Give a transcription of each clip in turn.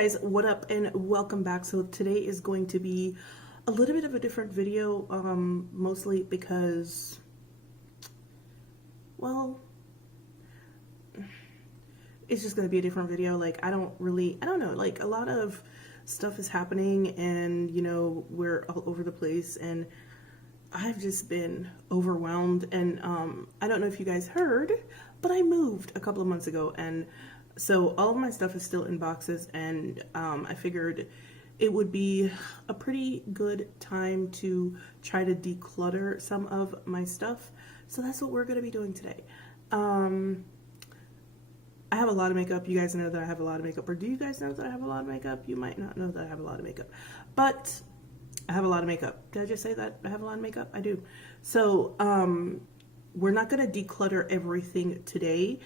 guys, what up and welcome back. So today is going to be a little bit of a different video, mostly because, well, it's just going to be a different video. Like, I don't know, like a lot of stuff is happening and, you know, we're all over the place and I've just been overwhelmed. And I don't know if you guys heard, but I moved a couple of months ago, and so all of my stuff is still in boxes, and I figured it would be a pretty good time to try to declutter some of my stuff. So that's what we're going to be doing today. I have a lot of makeup. You guys know that I have a lot of makeup. Or do you guys know that I have a lot of makeup? You might not know that I have a lot of makeup. But I have a lot of makeup. Did I just say that I have a lot of makeup? I do. So we're not going to declutter everything today.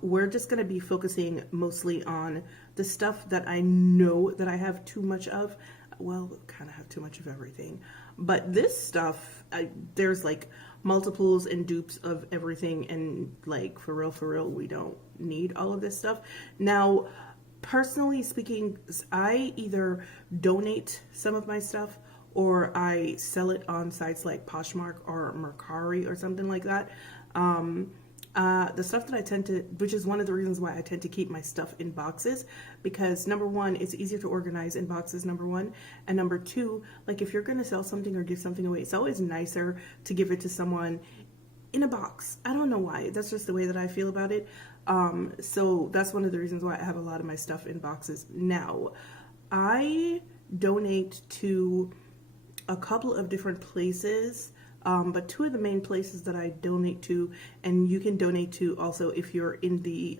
We're just going to be focusing mostly on the stuff that I know that I have too much of. Well, kind of have too much of everything. But this stuff, there's like multiples and dupes of everything. And like, for real, we don't need all of this stuff. Now, personally speaking, I either donate some of my stuff or I sell it on sites like Poshmark or Mercari or something like that. The stuff that I tend to, which is one of the reasons why I tend to keep my stuff in boxes, because number one, it's easier to organize in boxes, number one, and number two, like if you're going to sell something or give something away, it's always nicer to give it to someone in a box. I don't know why. That's just the way that I feel about it. So that's one of the reasons why I have a lot of my stuff in boxes. Now, I donate to a couple of different places, but two of the main places that I donate to, and you can donate to also if you're in the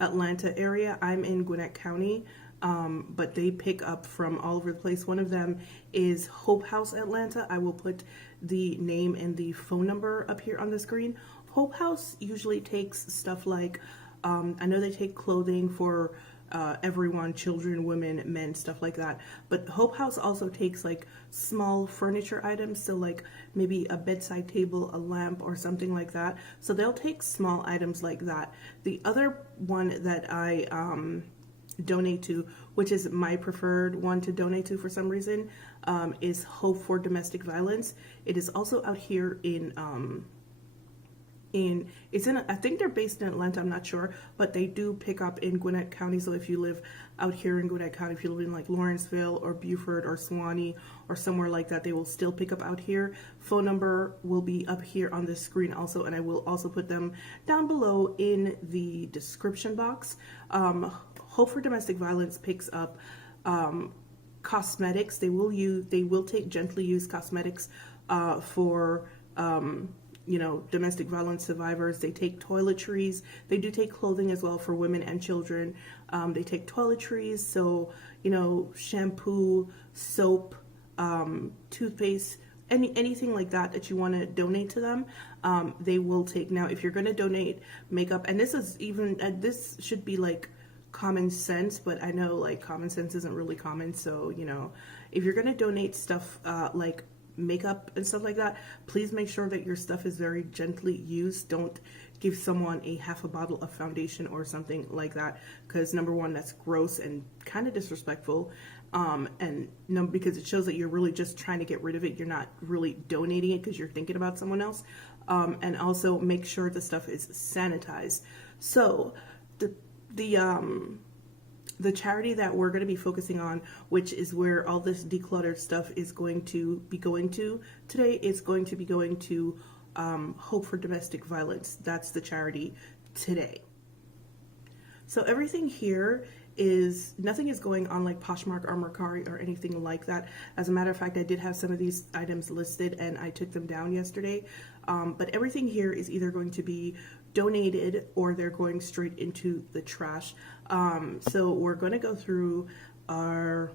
Atlanta area. I'm in Gwinnett County, but they pick up from all over the place. One of them is Hope House Atlanta. I will put the name and the phone number up here on the screen. Hope House usually takes stuff like, I know they take clothing for everyone, children, women, men, stuff like that. But Hope House also takes like small furniture items, so like maybe a bedside table, a lamp, or something like that. So they'll take small items like that. The other one that I donate to, which is my preferred one to donate to for some reason, is Hope for Domestic Violence. It is also out here I think they're based in Atlanta, I'm not sure, but they do pick up in Gwinnett County. So if you live out here in Gwinnett County, if you live in like Lawrenceville or Beaufort or Suwanee or somewhere like that, they will still pick up out here. Phone number will be up here on the screen also, and I will also put them down below in the description box. Hope for Domestic Violence picks up cosmetics. They will take gently used cosmetics for you know, domestic violence survivors. They take toiletries. They do take clothing as well for women and children. They take toiletries, so, you know, shampoo, soap, toothpaste, anything like that that you want to donate to them, they will take. Now, if you're going to donate makeup, and this is even, this should be like common sense, but I know like common sense isn't really common, so, you know, if you're going to donate stuff like makeup and stuff like that, please make sure that your stuff is very gently used. Don't give someone a half a bottle of foundation or something like that, because number one, that's gross and kind of disrespectful, and no, because it shows that you're really just trying to get rid of it. You're not really donating it because you're thinking about someone else. And also make sure the stuff is sanitized. So the charity that we're going to be focusing on, which is where all this decluttered stuff is going to be going to today, is going to be going to Hope for Domestic Violence. That's the charity today. So everything here is, nothing is going on like Poshmark or Mercari or anything like that. As a matter of fact, I did have some of these items listed and I took them down yesterday. But everything here is either going to be donated or they're going straight into the trash. So we're going to go through our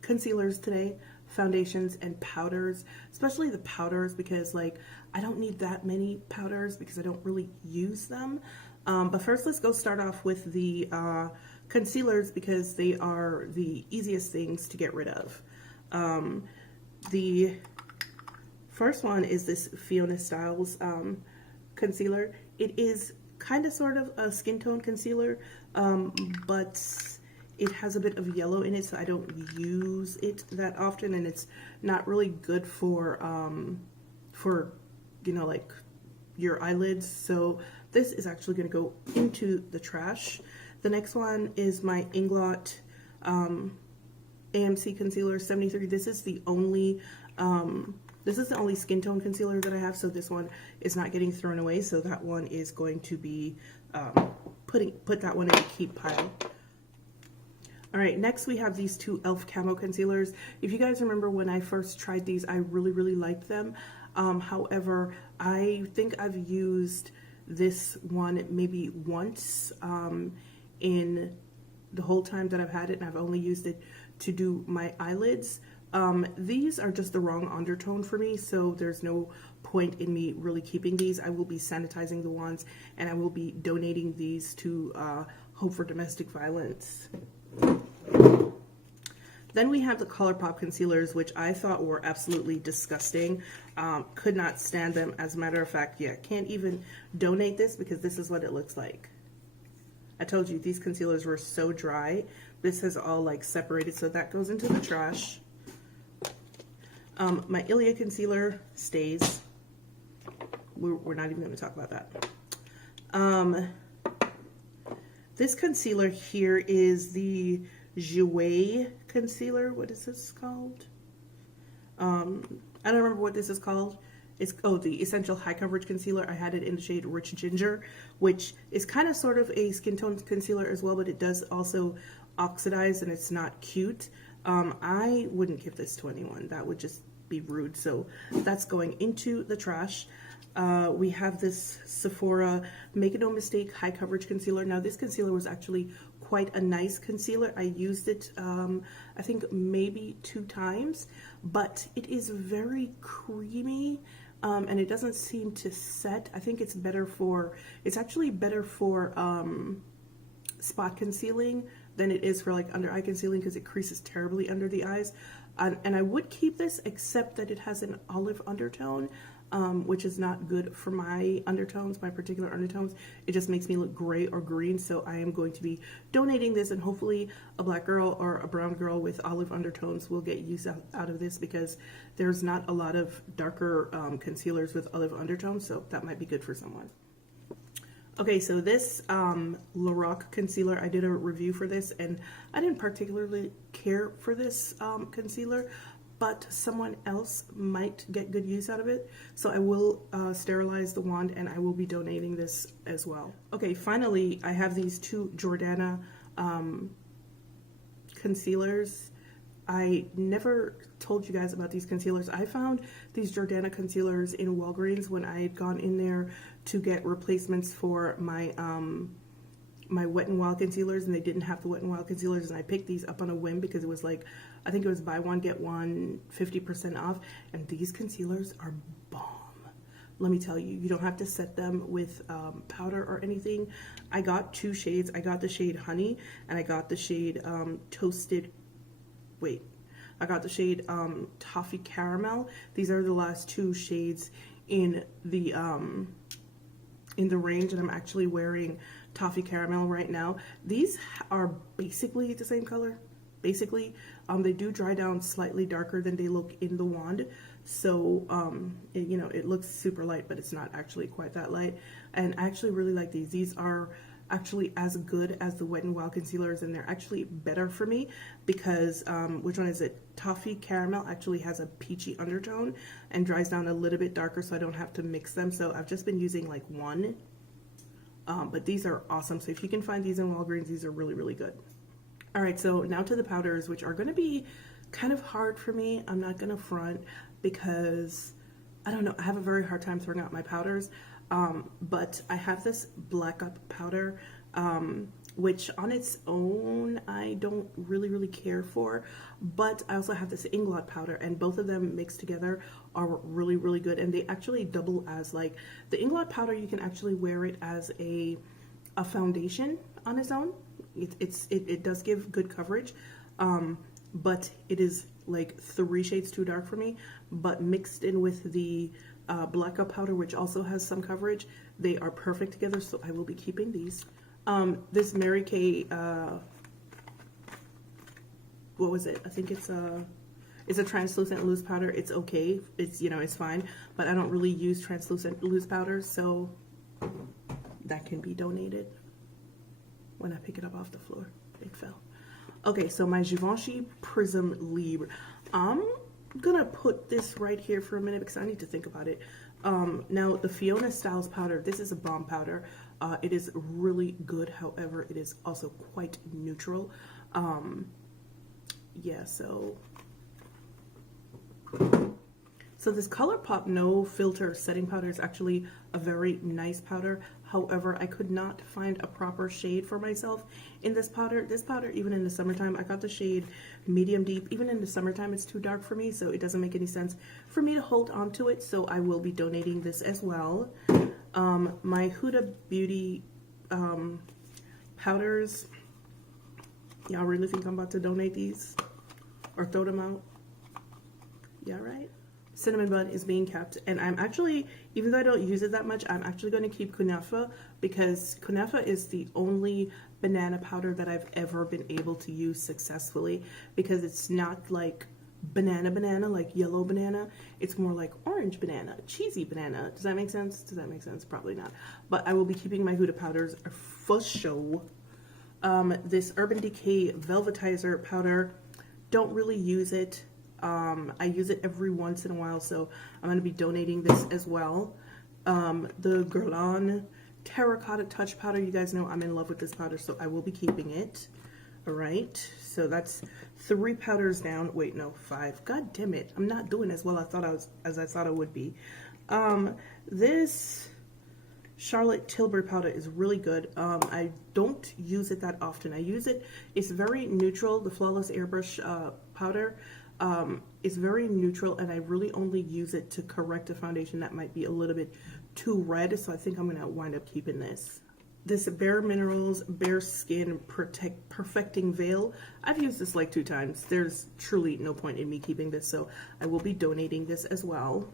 concealers today, foundations, and powders, especially the powders, because like I don't need that many powders because I don't really use them. But first, let's go start off with the concealers, because they are the easiest things to get rid of. The first one is this Fiona Styles concealer. It is kind of sort of a skin tone concealer, but it has a bit of yellow in it, so I don't use it that often, and it's not really good for you know, like your eyelids. So this is actually going to go into the trash. The next one is my Inglot AMC Concealer 73. This is the only skin tone concealer that I have, so this one is not getting thrown away. So that one is going to be put that one in the keep pile. All right, next we have these two e.l.f. Camo Concealers. If you guys remember when I first tried these, I really liked them. However, I think I've used this one maybe once in the whole time that I've had it, and I've only used it to do my eyelids. These are just the wrong undertone for me, so there's no point in me really keeping these. I will be sanitizing the ones, and I will be donating these to Hope for Domestic Violence. Then we have the ColourPop concealers, which I thought were absolutely disgusting. Could not stand them. As a matter of fact, yeah, can't even donate this because this is what it looks like. I told you these concealers were so dry. This has all like separated, so that goes into the trash. My Ilia concealer stays. We're not even going to talk about that. This concealer here is the Jouer concealer. What is this called? I don't remember what this is called. It's the Essential High Coverage Concealer. I had it in the shade Rich Ginger, which is kind of sort of a skin tone concealer as well, but it does also oxidize and it's not cute. I wouldn't give this to anyone. That would just be rude. So that's going into the trash. We have this Sephora Make No Mistake High Coverage Concealer. Now this concealer was actually quite a nice concealer. I used it I think maybe 2 times, but it is very creamy and it doesn't seem to set. I think it's actually better for spot concealing than it is for like under eye concealing because it creases terribly under the eyes. And I would keep this, except that it has an olive undertone, which is not good for my undertones, my particular undertones. It just makes me look gray or green, so I am going to be donating this, and hopefully a black girl or a brown girl with olive undertones will get use out of this, because there's not a lot of darker concealers with olive undertones, so that might be good for someone. Okay, so this Lorac Concealer, I did a review for this, and I didn't particularly care for this concealer, but someone else might get good use out of it. So I will sterilize the wand, and I will be donating this as well. Okay, finally, I have these two Jordana concealers. I never told you guys about these concealers. I found these Jordana concealers in Walgreens when I had gone in there to get replacements for my my Wet n Wild concealers, and they didn't have the Wet n Wild concealers, and I picked these up on a whim because it was like, I think it was buy one get one 50% off, and these concealers are bomb. Let me tell you, you don't have to set them with powder or anything. I got 2 shades. I got the shade Honey, and I got the shade I got the shade Toffee Caramel. These are the last 2 shades in the range, and I'm actually wearing Toffee Caramel right now. These are basically the same color. Basically, they do dry down slightly darker than they look in the wand. So, you know, it looks super light, but it's not actually quite that light. And I actually really like these. These are actually as good as the Wet n Wild concealers, and they're actually better for me because, which one is it? Toffee Caramel actually has a peachy undertone and dries down a little bit darker, so I don't have to mix them. So I've just been using like one, but these are awesome. So if you can find these in Walgreens, these are really good. All right, so now to the powders, which are going to be kind of hard for me. I'm not going to front because, I don't know, I have a very hard time throwing out my powders. But I have this Black Up powder, which on its own I don't really care for, but I also have this Inglot powder, and both of them mixed together are really good, and they actually double as, like, the Inglot powder, you can actually wear it as a foundation on its own. It does give good coverage, but it is like 3 shades too dark for me. But mixed in with the Black Up powder, which also has some coverage, they are perfect together, so I will be keeping these. This Mary Kay what was it? I think it's a translucent loose powder. It's okay. It's, you know, it's fine. But I don't really use translucent loose powders, so that can be donated. When I pick it up off the floor, it fell. Okay, so my Givenchy Prism Libre. I'm gonna put this right here for a minute because I need to think about it. Now the Fiona Styles powder, this is a bomb powder. It is really good, however, it is also quite neutral. Yeah, so this ColourPop No Filter setting powder is actually a very nice powder. However, I could not find a proper shade for myself in this powder. This powder, even in the summertime, I got the shade medium deep. Even in the summertime, it's too dark for me, so it doesn't make any sense for me to hold on to it. So I will be donating this as well. My Huda Beauty powders. Y'all really think I'm about to donate these or throw them out? Yeah, right? Cinnamon Bun is being kept, and I'm actually, even though I don't use it that much, I'm actually going to keep Kunafa because Kunafa is the only banana powder that I've ever been able to use successfully because it's not like banana, like yellow banana. It's more like orange banana, cheesy banana. Does that make sense? Does that make sense? Probably not. But I will be keeping my Huda powders for show. This Urban Decay Velvetizer powder, don't really use it. I use it every once in a while, so I'm going to be donating this as well. The Guerlain Terracotta Touch Powder, you guys know I'm in love with this powder, so I will be keeping it. Alright, so that's 3 powders down. Wait, no, 5. God damn it, I'm not doing as well as I thought I would be. This Charlotte Tilbury powder is really good. I don't use it that often. I use it, it's very neutral. The Flawless Airbrush powder is very neutral, and I really only use it to correct a foundation that might be a little bit too red, so I think I'm going to wind up keeping this. This Bare Minerals Bare Skin Perfecting Veil, I've used this like 2 times. There's truly no point in me keeping this, so I will be donating this as well.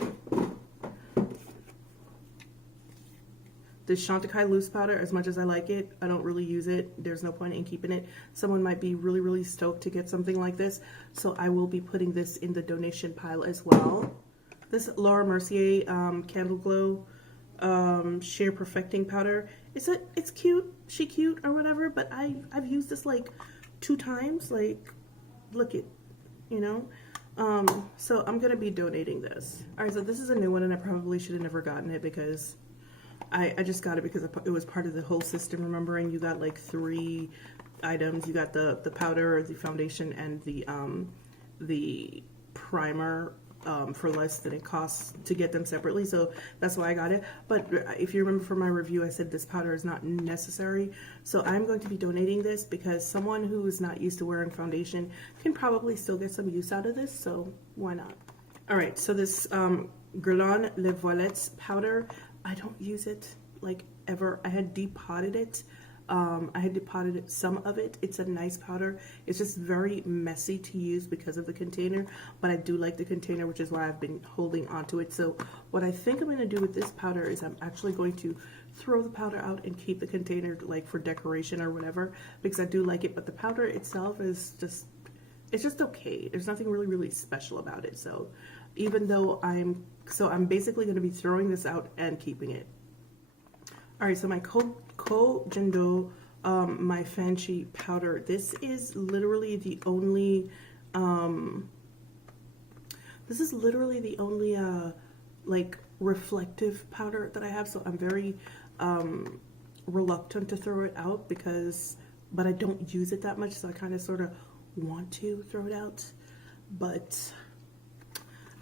This Chantecaille loose powder, as much as I like it, I don't really use it. There's no point in keeping it. Someone might be really, really stoked to get something like this, so I will be putting this in the donation pile as well. This Laura Mercier Candle Glow Sheer Perfecting Powder. It's cute, she cute or whatever, but I've used this like 2 times. Like, look it, you know. So I'm gonna be donating this. All right, so this is a new one, and I probably should have never gotten it because I just got it because it was part of the whole system. Remembering you got like 3 items. You got the powder, the foundation, and the primer for less than it costs to get them separately. So that's why I got it. But if you remember from my review, I said this powder is not necessary. So I'm going to be donating this because someone who is not used to wearing foundation can probably still get some use out of this. So why not? All right. So this Guerlain Les Voilettes powder, I don't use it like ever. I had depotted it. I had depotted some of it. It's a nice powder. It's just very messy to use because of the container, but I do like the container, which is why I've been holding onto it. So what I think I'm going to do with this powder is I'm actually going to throw the powder out and keep the container like for decoration or whatever, because I do like it, but the powder itself is just, it's just okay. There's nothing really, really special about it. So even though I'm basically going to be throwing this out and keeping it. All right, so my Koh Gen Do Maifanshi powder. This is literally the only like reflective powder that I have. So I'm very reluctant to throw it out but I don't use it that much. So I kind of sort of want to throw it out, but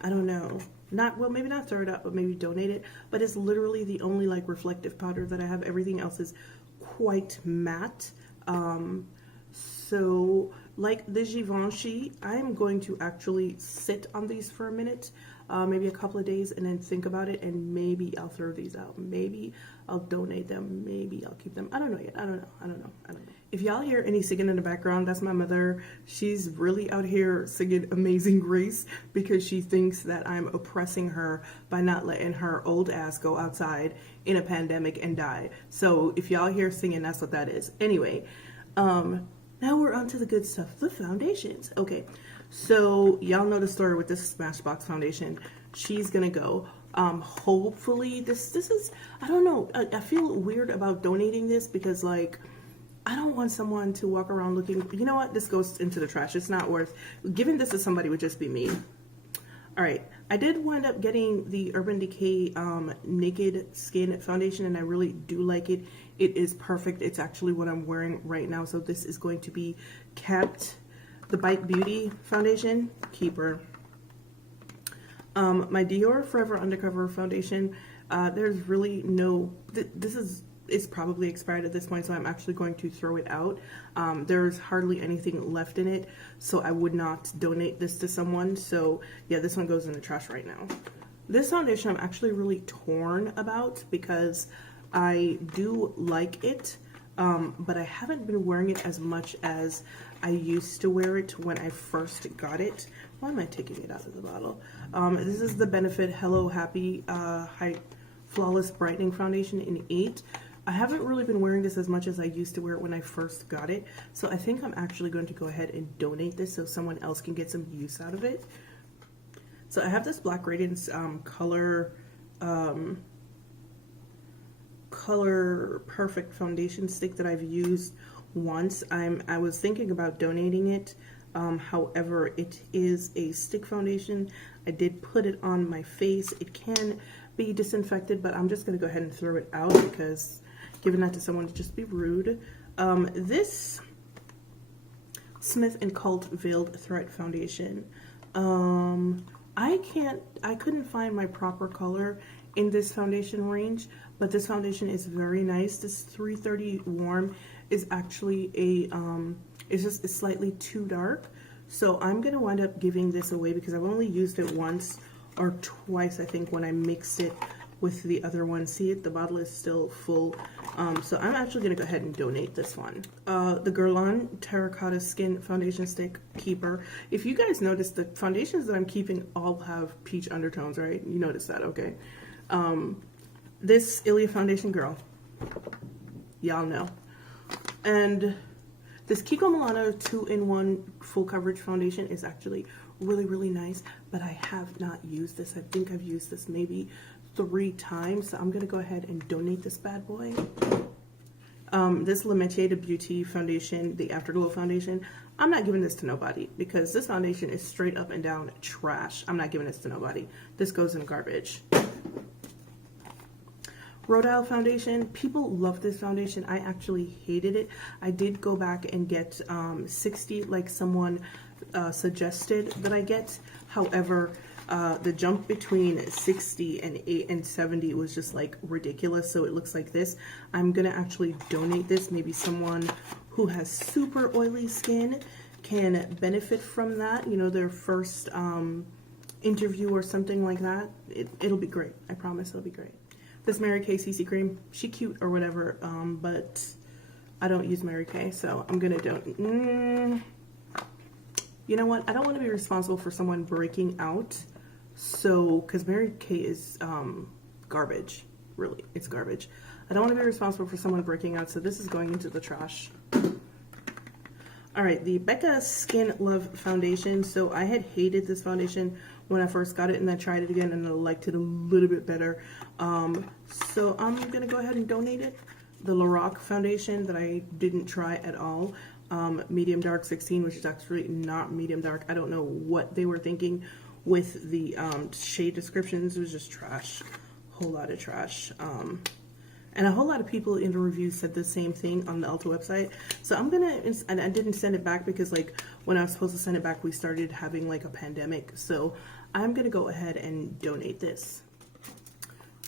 I don't know. Maybe not throw it out, but maybe donate it. But it's literally the only like reflective powder that I have. Everything else is quite matte. So like the Givenchy, I'm going to actually sit on these for a minute, maybe a couple of days, and then think about it, and maybe I'll throw these out. Maybe I'll donate them. Maybe I'll keep them. I don't know yet. I don't know. If y'all hear any singing in the background, that's my mother. She's really out here singing Amazing Grace because she thinks that I'm oppressing her by not letting her old ass go outside in a pandemic and die. So if y'all hear singing, that's what that is. Anyway, now we're on to the good stuff, the foundations. Okay, so y'all know the story with this Smashbox Foundation. She's gonna go. Hopefully this is, I don't know, I feel weird about donating this because like, I don't want someone to walk around looking, you know what, this goes into the trash. It's not worth, giving this to somebody would just be mean. All right, I did wind up getting the Urban Decay Naked Skin Foundation, and I really do like it. It is perfect. It's actually what I'm wearing right now. So this is going to be kept. The Fenty Beauty Foundation, keeper. My Dior Forever Undercover Foundation, there's really no, it's probably expired at this point, so I'm actually going to throw it out. There's hardly anything left in it, so I would not donate this to someone. So yeah, this one goes in the trash right now. This foundation I'm actually really torn about because I do like it, but I haven't been wearing it as much as I used to wear it when I first got it. Why am I taking it out of the bottle? This is the Benefit Hello Happy Flawless Brightening Foundation in 8. I haven't really been wearing this as much as I used to wear it when I first got it. So I think I'm actually going to go ahead and donate this so someone else can get some use out of it. So I have this Black Radiance color perfect foundation stick that I've used once. I was thinking about donating it. However, it is a stick foundation. I did put it on my face. It can be disinfected, but I'm just going to go ahead and throw it out because giving that to someone would just be rude. This Smith & Cult Veiled Thread Foundation. I couldn't find my proper color in this foundation range, but this foundation is very nice. This 330 Warm is actually it's slightly too dark. So I'm gonna wind up giving this away because I've only used it once or twice, I think, when I mixed it with the other one. See it, the bottle is still full. So I'm actually gonna go ahead and donate this one. The Guerlain Terracotta Skin Foundation Stick, keeper. If you guys notice, the foundations that I'm keeping all have peach undertones, right? You notice that, okay? This Ilia foundation, girl, y'all know. And this Kiko Milano 2-in-1 full coverage foundation is actually really, really nice, but I have not used this. I think I've used this maybe 3 times, so I'm gonna go ahead and donate this bad boy. This Le Métier de Beauty foundation, the Afterglow Foundation, I'm not giving this to nobody because this foundation is straight up and down trash. I'm not giving this to nobody. This goes in garbage. Rodale Foundation, people love this foundation. I actually hated it. I did go back and get 60 like someone suggested that I get. However, the jump between 60 and 8 and 70 was just like ridiculous. So it looks like this. I'm gonna actually donate this. Maybe someone who has super oily skin can benefit from that. You know, their first interview or something like that. It'll be great. I promise it'll be great. This Mary Kay CC cream, she cute or whatever, but I don't use Mary Kay, so I'm gonna donate. You know what? I don't want to be responsible for someone breaking out. So, because Mary Kay is garbage, really, it's garbage. I don't want to be responsible for someone breaking out, so this is going into the trash. All right, the Becca Skin Love Foundation. So I had hated this foundation when I first got it, and I tried it again, and I liked it a little bit better. So I'm gonna go ahead and donate it. The Lorac Foundation that I didn't try at all. Medium Dark 16, which is actually not medium dark. I don't know what they were thinking with the shade descriptions. It was just trash, whole lot of trash. And a whole lot of people in the reviews said the same thing on the Ulta website. So I'm gonna, and I didn't send it back because like when I was supposed to send it back, we started having like a pandemic. So I'm gonna go ahead and donate this.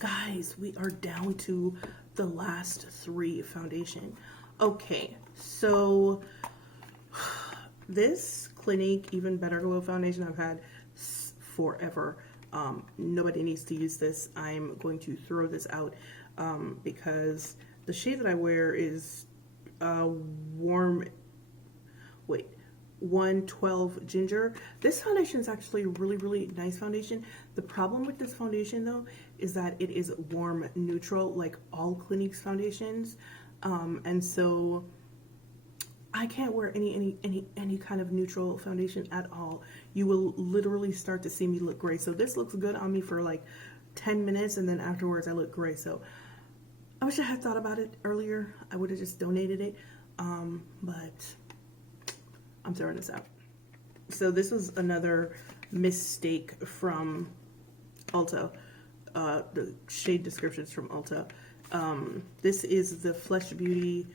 Guys, we are down to the last 3 foundation. Okay, so this Clinique Even Better Glow foundation I've had forever. Nobody needs to use this. I'm going to throw this out because the shade that I wear is warm, 112 Ginger. This foundation is actually a really, really nice foundation. The problem with this foundation though is that it is warm neutral like all Clinique's foundations. And so I can't wear any kind of neutral foundation at all. You will literally start to see me look gray. So this looks good on me for like 10 minutes, and then afterwards I look gray. So I wish I had thought about it earlier. I would have just donated it, but I'm throwing this out. So this was another mistake from Ulta. The shade descriptions from Ulta. This is the Flesh Beauty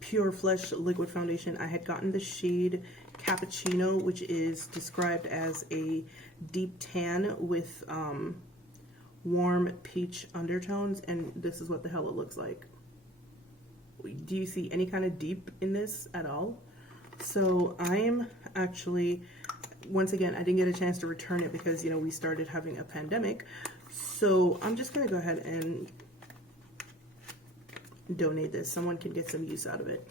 Pure Flesh Liquid Foundation. I had gotten the shade Cappuccino, which is described as a deep tan with warm peach undertones, and this is what the hell it looks like. Do you see any kind of deep in this at all? So I'm actually, once again, I didn't get a chance to return it because, you know, we started having a pandemic. So I'm just going to go ahead and donate this. Someone can get some use out of it.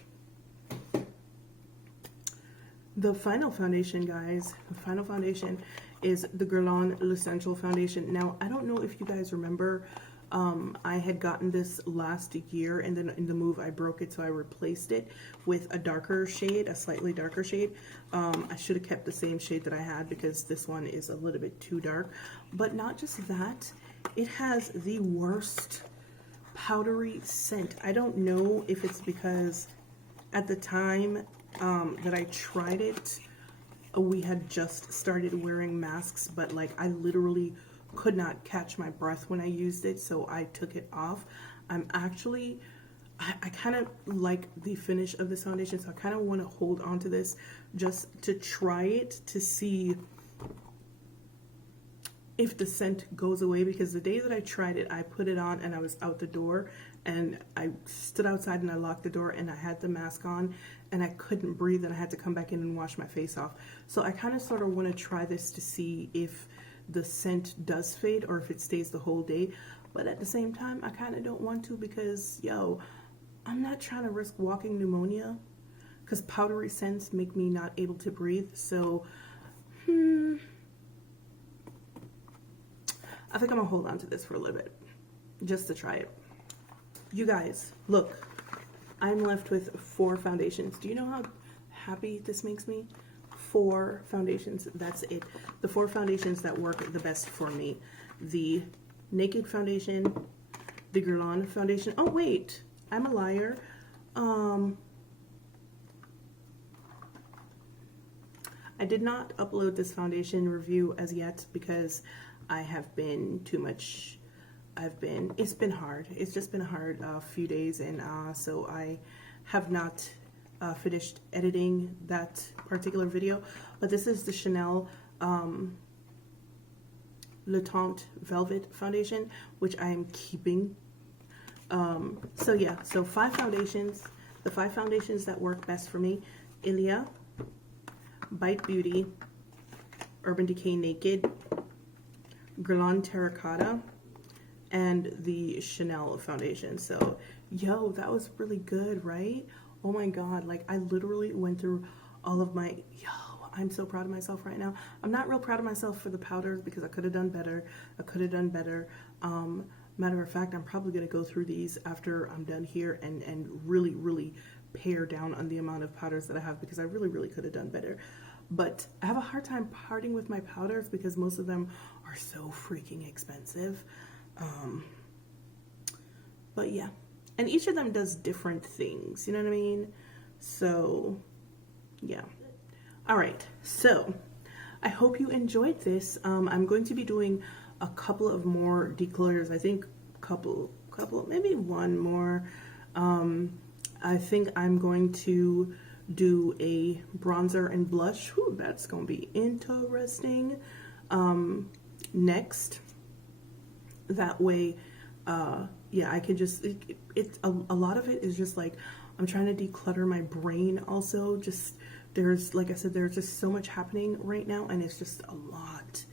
The final foundation, guys, the final foundation is the Guerlain L'Essential Foundation. Now, I don't know if you guys remember, I had gotten this last year, and then in the move I broke it, so I replaced it with a darker shade, a slightly darker shade. I should have kept the same shade that I had because this one is a little bit too dark. But not just that, it has the worst powdery scent. I don't know if it's because at the time that I tried it, we had just started wearing masks, but like I literally could not catch my breath when I used it, so I took it off. I'm actually, I kind of like the finish of this foundation, so I kind of want to hold on to this just to try it to see if the scent goes away, because the day that I tried it, I put it on and I was out the door, and I stood outside and I locked the door and I had the mask on and I couldn't breathe, and I had to come back in and wash my face off. So I kind of sort of want to try this to see if the scent does fade or if it stays the whole day. But at the same time, I kind of don't want to, because yo, I'm not trying to risk walking pneumonia, because powdery scents make me not able to breathe. So I think I'm gonna hold on to this for a little bit just to try it. You guys, look, I'm left with 4 foundations. Do you know how happy this makes me? 4 foundations, that's it. The 4 foundations that work the best for me. The Naked Foundation, the Guerlain Foundation. Oh wait, I'm a liar. I did not upload this foundation review as yet because I have been too much, it's been hard. It's just been a hard few days, and so I have not finished editing that particular video. But this is the Chanel Le Tente Velvet Foundation, which I am keeping. So yeah, so 5 foundations. The 5 foundations that work best for me: Ilia, Bite Beauty, Urban Decay Naked, Guerlain Terracotta, and the Chanel foundation. So yo, that was really good, right? Oh my god, like I literally went through all of my, I'm so proud of myself right now. I'm not real proud of myself for the powders because I could have done better. Matter of fact, I'm probably going to go through these after I'm done here and really pare down on the amount of powders that I have, because I really could have done better. But I have a hard time parting with my powders because most of them are so freaking expensive. But yeah, and each of them does different things, you know what I mean? So yeah. All right, so I hope you enjoyed this. I'm going to be doing a couple of more declutters. I think couple, maybe one more. I think I'm going to do a bronzer and blush. Whew, that's gonna be interesting. Next, that way, yeah, I can just, it's a lot of it is just like, I'm trying to declutter my brain also. Just, there's, like I said, there's just so much happening right now, and it's just a lot.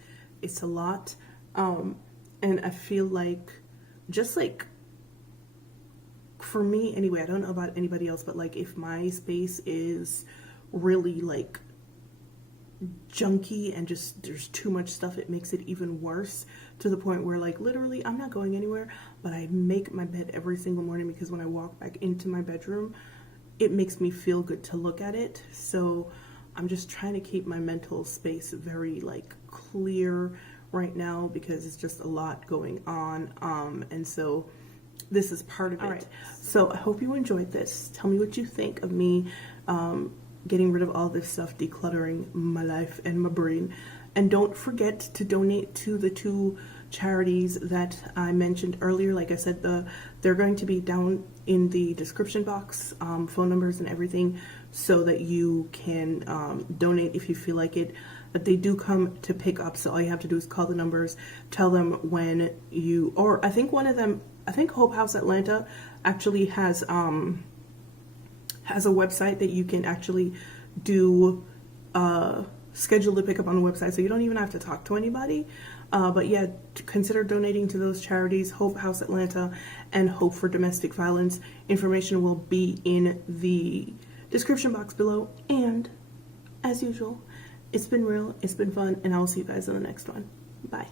It's a lot. And I feel like, just like, for me anyway, I don't know about anybody else, but like if my space is really like junky and just there's too much stuff, it makes it even worse, to the point where like literally I'm not going anywhere, but I make my bed every single morning, because when I walk back into my bedroom, it makes me feel good to look at it. So I'm just trying to keep my mental space very like clear right now because it's just a lot going on. And so this is part of it. All right. So I hope you enjoyed this. Tell me what you think of me getting rid of all this stuff, decluttering my life and my brain. And don't forget to donate to the 2 charities that I mentioned earlier. Like I said, they're going to be down in the description box, phone numbers and everything, so that you can donate if you feel like it. But they do come to pick up, so all you have to do is call the numbers, tell them when you, or I think one of them, I think Hope House Atlanta actually has a website that you can actually do schedule the pickup on the website, so you don't even have to talk to anybody. But yeah, consider donating to those charities, Hope House Atlanta and Hope for Domestic Violence. Information will be in the description box below. And as usual, it's been real, it's been fun, and I will see you guys in the next one.